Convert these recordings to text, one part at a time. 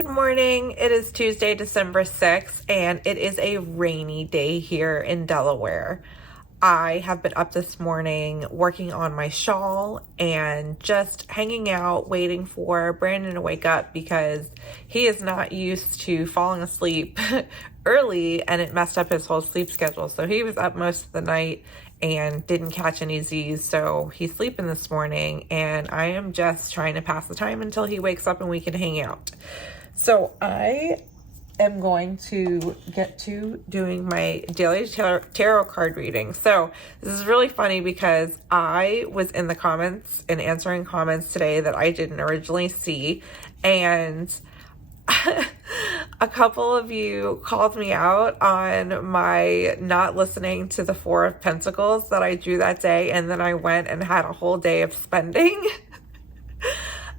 Good morning. It is Tuesday, December 6th, and it is a rainy day here in Delaware. I have been up this morning working on my shawl and just hanging out, waiting for Brandon to wake up because he is not used to falling asleep early, and it messed up his whole sleep schedule. So he was up most of the night and didn't catch any Z's, so he's sleeping this morning, and I am just trying to pass the time until he wakes up and we can hang out. So I am going to get to doing my daily tarot card reading. So this is really funny because I was in the comments and answering comments today that I didn't originally see, and a couple of you called me out on my not listening to the Four of Pentacles that I drew that day, and then I went and had a whole day of spending.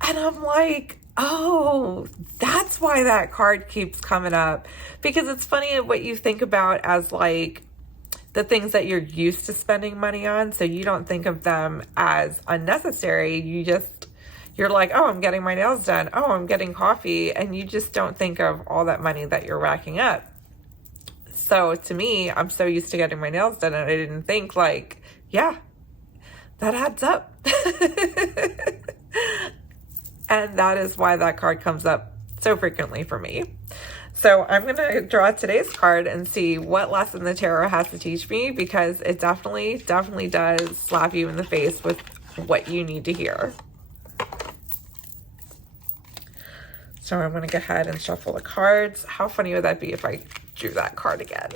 And I'm like, oh, that's why that card keeps coming up. Because it's funny what you think about as like the things that you're used to spending money on. So you don't think of them as unnecessary. You're like, oh, I'm getting my nails done. Oh, I'm getting coffee. And you just don't think of all that money that you're racking up. So to me, I'm so used to getting my nails done, and I didn't think like, yeah, that adds up. And that is why that card comes up so frequently for me. So I'm going to draw today's card and see what lesson the tarot has to teach me, because it definitely does slap you in the face with what you need to hear. So I'm going to go ahead and shuffle the cards. How funny would that be if I drew that card again?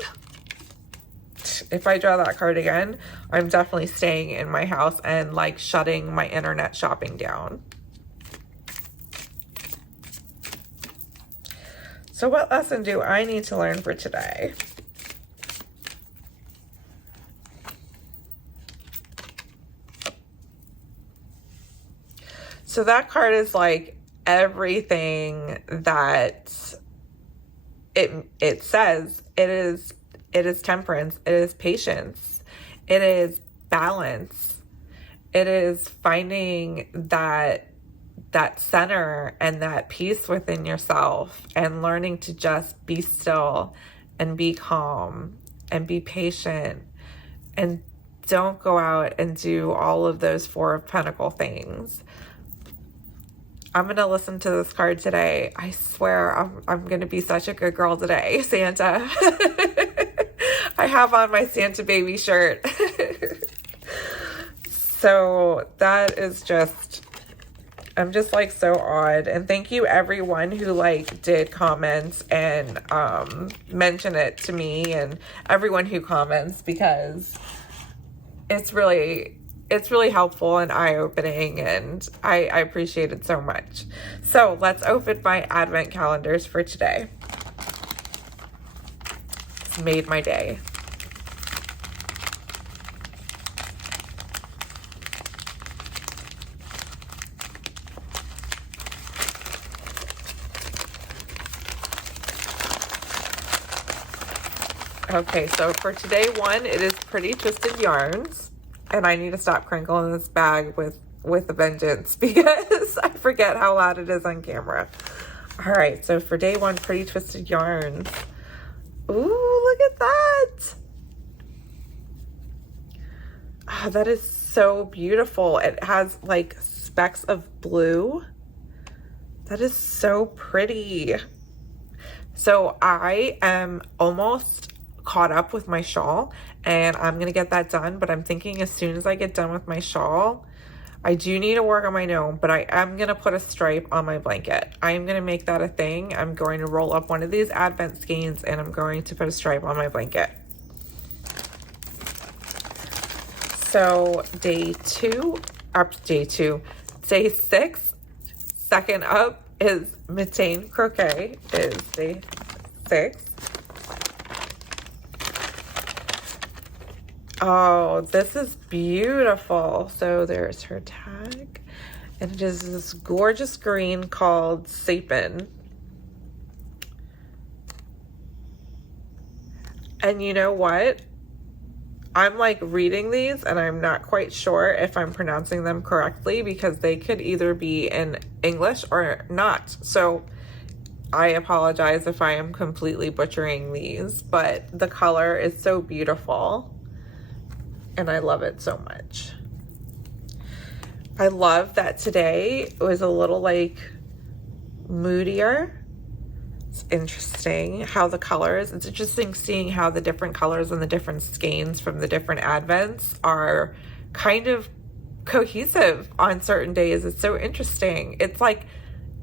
If I draw that card again, I'm definitely staying in my house and like shutting my internet shopping down. So what lesson do I need to learn for today? So that card is like everything that it says. It is temperance, it is patience, it is balance, it is finding that center and that peace within yourself, and learning to just be still and be calm and be patient, and don't go out and do all of those Four of Pentacles things. I'm going to listen to this card today. I swear I'm going to be such a good girl today, Santa. I have on my Santa baby shirt. So that is just, I'm just like so odd. And thank you everyone who like did comment and mention it to me, and everyone who comments, because it's really helpful and eye-opening, and I appreciate it so much. So let's open my advent calendars for today. It's made my day. Okay, so for today one, it is Pretty Twisted Yarns. And I need to stop crinkling this bag with a vengeance, because I forget how loud it is on camera. All right, so for day one, Pretty Twisted Yarns. Ooh, look at that. Oh, that is so beautiful. It has like specks of blue. That is so pretty. So I am almost caught up with my shawl, and I'm going to get that done. But I'm thinking as soon as I get done with my shawl, I do need to work on my gnome, but I am going to put a stripe on my blanket. I am going to make that a thing. I'm going to roll up one of these advent skeins, and I'm going to put a stripe on my blanket. So day 6, second up is Mitaine Croquet is day 6. Oh, this is beautiful. So there's her tag, and it is this gorgeous green called Sapin. And you know what? I'm like reading these and I'm not quite sure if I'm pronouncing them correctly, because they could either be in English or not. So I apologize if I am completely butchering these, but the color is so beautiful and I love it so much. I love that today it was a little like moodier. It's interesting how the colors, it's interesting seeing how the different colors and the different skeins from the different advents are kind of cohesive on certain days. It's so interesting. It's like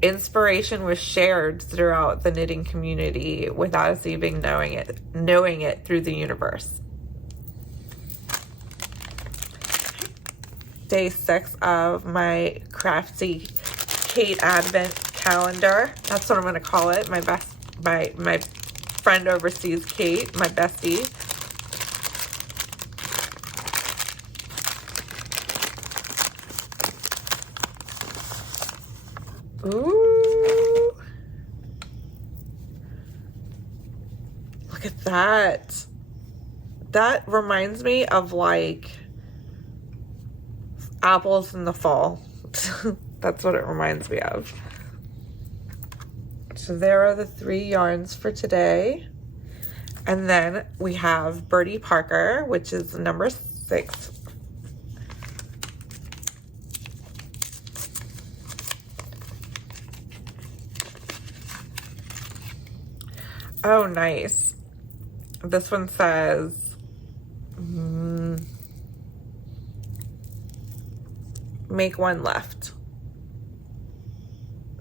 inspiration was shared throughout the knitting community without us even knowing it through the universe. Day 6 of my Crafty Kate Advent calendar. That's what I'm gonna call it. My friend overseas, Kate, my bestie. Ooh. Look at that. That reminds me of like apples in the fall. That's what it reminds me of. So there are the 3 yarns for today. And then we have Birdie Parker, which is number 6. Oh, nice. This one says, make one left.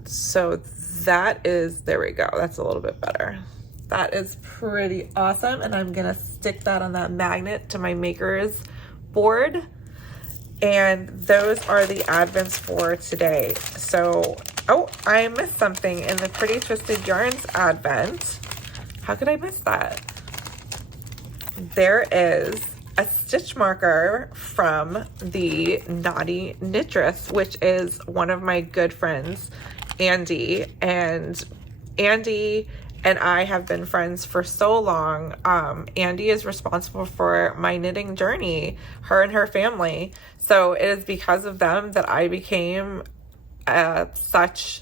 So that is, there we go. That's a little bit better. That is pretty awesome. And I'm going to stick that on that magnet to my maker's board. And those are the advents for today. So, oh, I missed something in the Pretty Twisted Yarns advent. How could I miss that? There is a stitch marker from the Naughty Knitress, which is one of my good friends, Andy. And Andy and I have been friends for so long. Andy is responsible for my knitting journey, her and her family. So it is because of them that I became such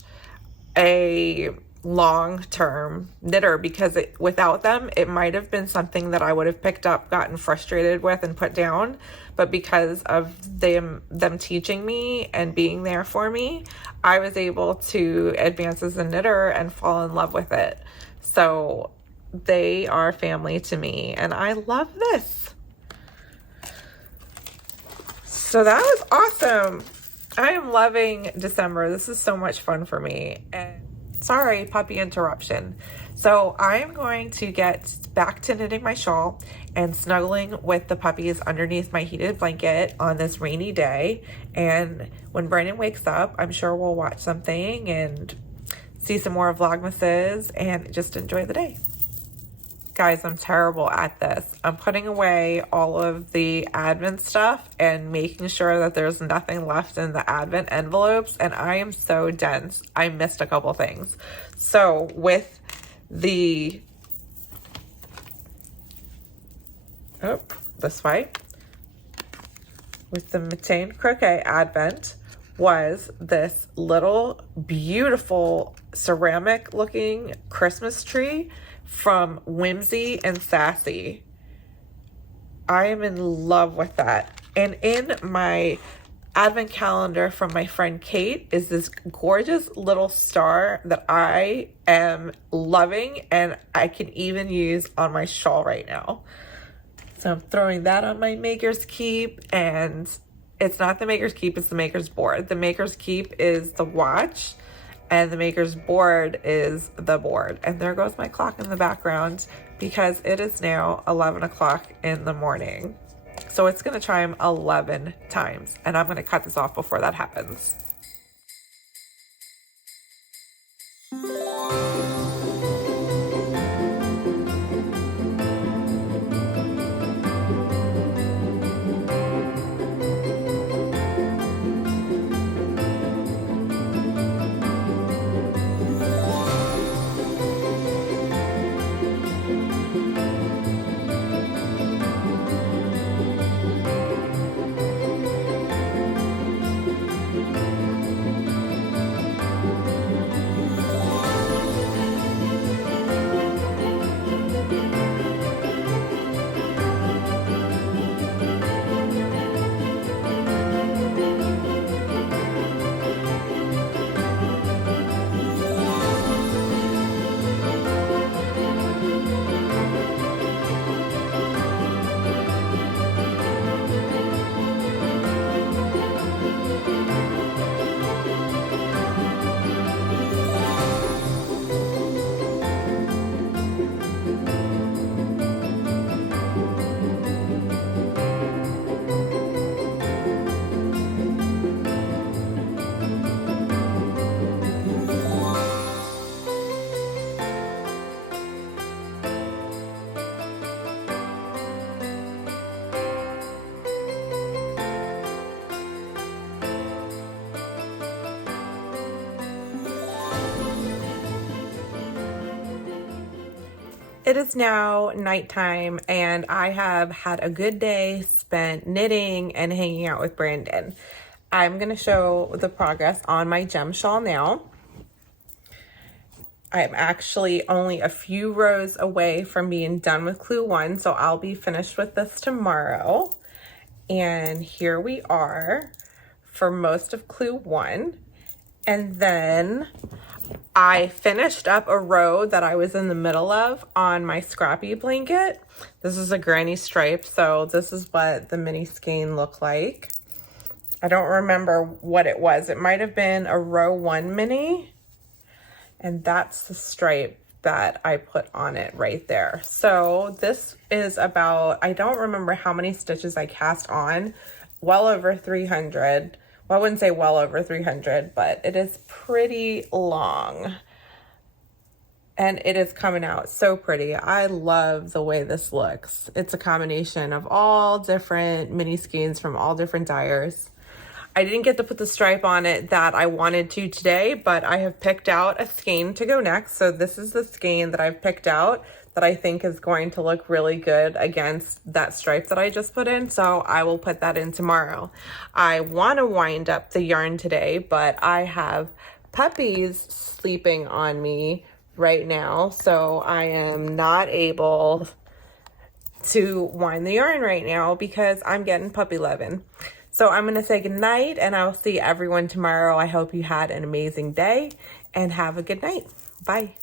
a long-term knitter, because without them it might have been something that I would have picked up, gotten frustrated with, and put down. But because of them teaching me and being there for me, I was able to advance as a knitter and fall in love with it. So they are family to me, and I love this. So that was awesome. I am loving December. This is so much fun for me. And sorry, puppy interruption. So I'm going to get back to knitting my shawl and snuggling with the puppies underneath my heated blanket on this rainy day. And when Brandon wakes up, I'm sure we'll watch something and see some more Vlogmases and just enjoy the day. Guys, I'm terrible at this. I'm putting away all of the Advent stuff and making sure that there's nothing left in the Advent envelopes, and I am so dense. I missed a couple things. So with the, this way, with the Matane Croquet Advent was this little beautiful ceramic looking Christmas tree from Whimsy and Sassy. I am in love with that. And in my advent calendar from my friend Kate is this gorgeous little star that I am loving, and I can even use on my shawl right now. So I'm throwing that on my Maker's Keep, and it's not the Maker's Keep, it's the Maker's Board. The Maker's Keep is the watch, and the Maker's Board is the board. And there goes my clock in the background because it is now 11 o'clock in the morning. So it's going to chime 11 times, and I'm going to cut this off before that happens. it is now nighttime and I have had a good day spent knitting and hanging out with Brandon. I'm going to show the progress on my gem shawl now. I'm actually only a few rows away from being done with clue 1, so I'll be finished with this tomorrow. And here we are for most of clue 1. And then I finished up a row that I was in the middle of on my scrappy blanket. This is a granny stripe, so this is what the mini skein looked like. I don't remember what it was. It might have been a row 1 mini. And that's the stripe that I put on it right there. So this is about, I don't remember how many stitches I cast on, well over 300. Well, I wouldn't say well over 300, but it is pretty long. And it is coming out so pretty. I love the way this looks. It's a combination of all different mini skeins from all different dyers. I didn't get to put the stripe on it that I wanted to today, but I have picked out a skein to go next. So this is the skein that I've picked out that I think is going to look really good against that stripe that I just put in. So I will put that in tomorrow. I want to wind up the yarn today, but I have puppies sleeping on me right now. So I am not able to wind the yarn right now because I'm getting puppy loving. So I'm going to say goodnight and I will see everyone tomorrow. I hope you had an amazing day and have a good night. Bye.